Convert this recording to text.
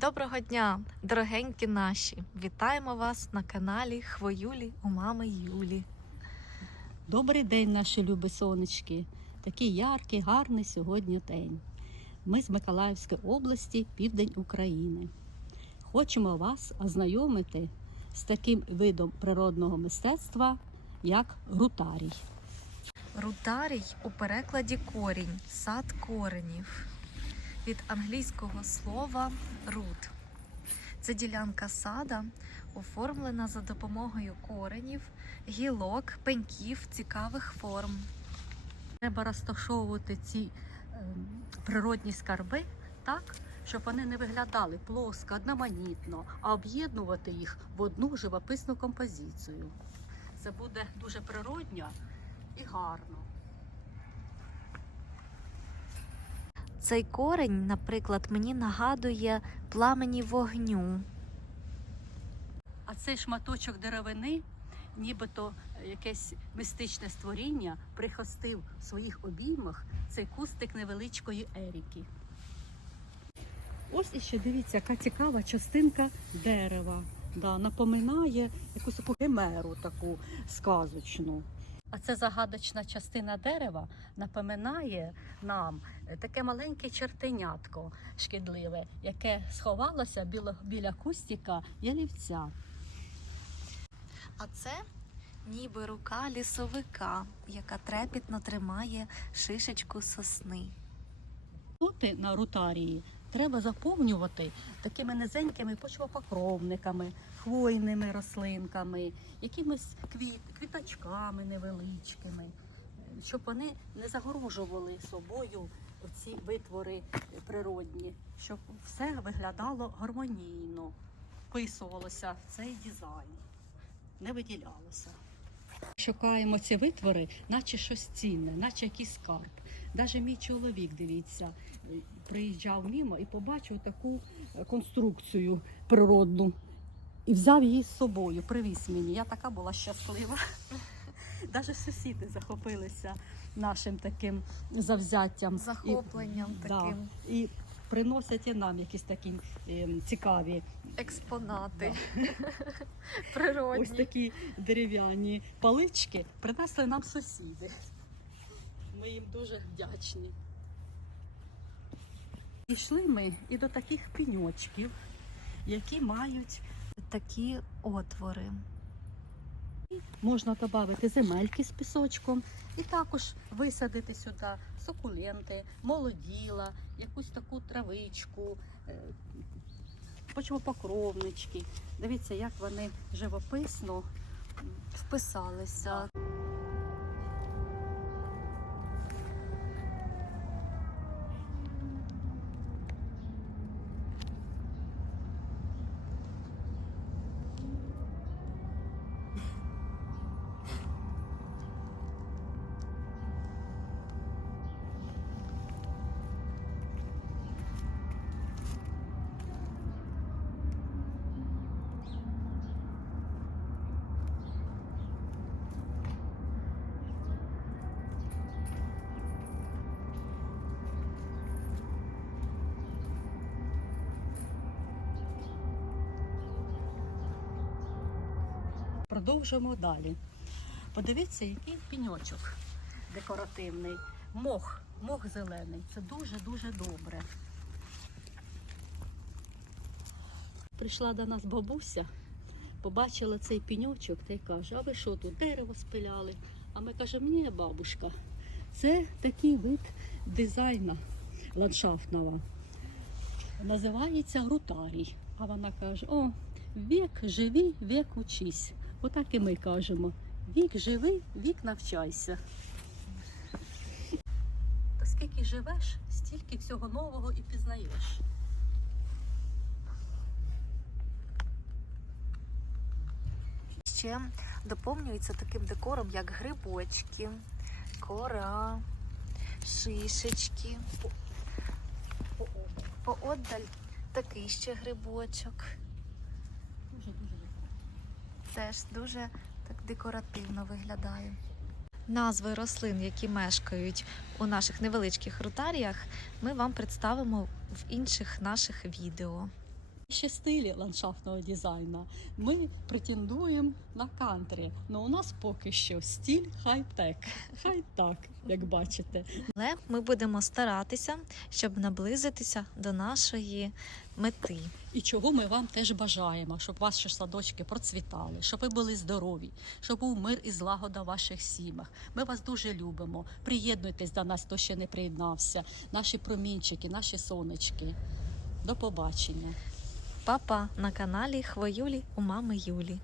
Доброго дня, дорогенькі наші! Вітаємо вас на каналі Хвоюлі у мами Юлі. Добрий день, наші любі сонечки. Такий яркий, гарний сьогодні день. Ми з Миколаївської області, південь України. Хочемо вас ознайомити з таким видом природного мистецтва, як рутарій. Рутарій у перекладі корінь, сад коренів. Від англійського слова root. Це ділянка сада, оформлена за допомогою коренів, гілок, пеньків цікавих форм. Треба розташовувати ці ем, природні скарби так, щоб вони не виглядали плоско, одноманітно, а об'єднувати їх в одну живописну композицію. Це буде дуже природньо і гарно. Цей корень, наприклад, мені нагадує пламені вогню. А цей шматочок деревини, нібито якесь містичне створіння, прихостив в своїх обіймах цей кустик невеличкої еріки. Ось іще дивіться, яка цікава частинка дерева. Да, напоминає якусь таку химеру таку сказочну. А це загадочна частина дерева напоминає нам таке маленьке чертенятко шкідливе, яке сховалося біля, біля кустика ялівця. А це ніби рука лісовика, яка трепітно тримає шишечку сосни. Ноти на рутарії треба заповнювати такими низенькими почвопокровниками, хвойними рослинками, якимись квіт, квіточками невеличкими, щоб вони не загорожували собою ці витвори природні, щоб все виглядало гармонійно, вписувалося в цей дизайн, не виділялося. Шукаємо ці витвори, наче щось цінне, наче якийсь скарб. Навіть мій чоловік, дивіться, приїжджав мимо і побачив таку е, конструкцію природну. І взяв її з собою, привіз мені. Я така була щаслива. Навіть сусіди захопилися нашим таким завзяттям. Захопленням І, таким. Да, і приносять і нам якісь такі е, цікаві Експонати природні. Ось такі дерев'яні палички принесли нам сусіди. Ми їм дуже вдячні. Пішли ми і до таких пеньочків, які мають Такі отвори. Можна додати земельки з пісочком і також висадити сюди сукуленти, молоділа, якусь таку травичку, е, почвопокровнички. Дивіться, як вони живописно Вписалися. Продовжуємо далі. Подивіться, який піньочок декоративний. Мох, мох зелений. Це дуже-дуже добре. Прийшла до нас бабуся, побачила цей піньочок та й каже, а ви що тут дерево спиляли? А ми кажемо, ні, бабушка, це такий вид дизайну ландшафтного. Називається грутарій. А вона каже: О, вік живи, вік учись. Отак і ми кажемо. Вік живи, вік навчайся. Скільки живеш, стільки всього нового і пізнаєш. Ще доповнюється таким декором, як грибочки, кора, шишечки. Поодаль такий ще грибочок. Теж дуже так декоративно виглядає. Назви рослин, які мешкають у наших невеличких рутаріях, ми вам представимо в інших наших відео. Ще стилі ландшафтного дизайну ми претендуємо на кантрі. але у нас поки що стиль хай-тек. Хай так, як бачите. Але ми будемо старатися, щоб наблизитися до нашої мети. І чого ми вам теж бажаємо, щоб ваші садочки процвітали, щоб ви були здорові, щоб був мир і злагода в ваших сім'ях. Ми вас дуже любимо. Приєднуйтесь до нас, хто ще не приєднався. Наші промінчики, наші сонечки. До побачення. Папа на каналі Хвоюлі у мами Юлі.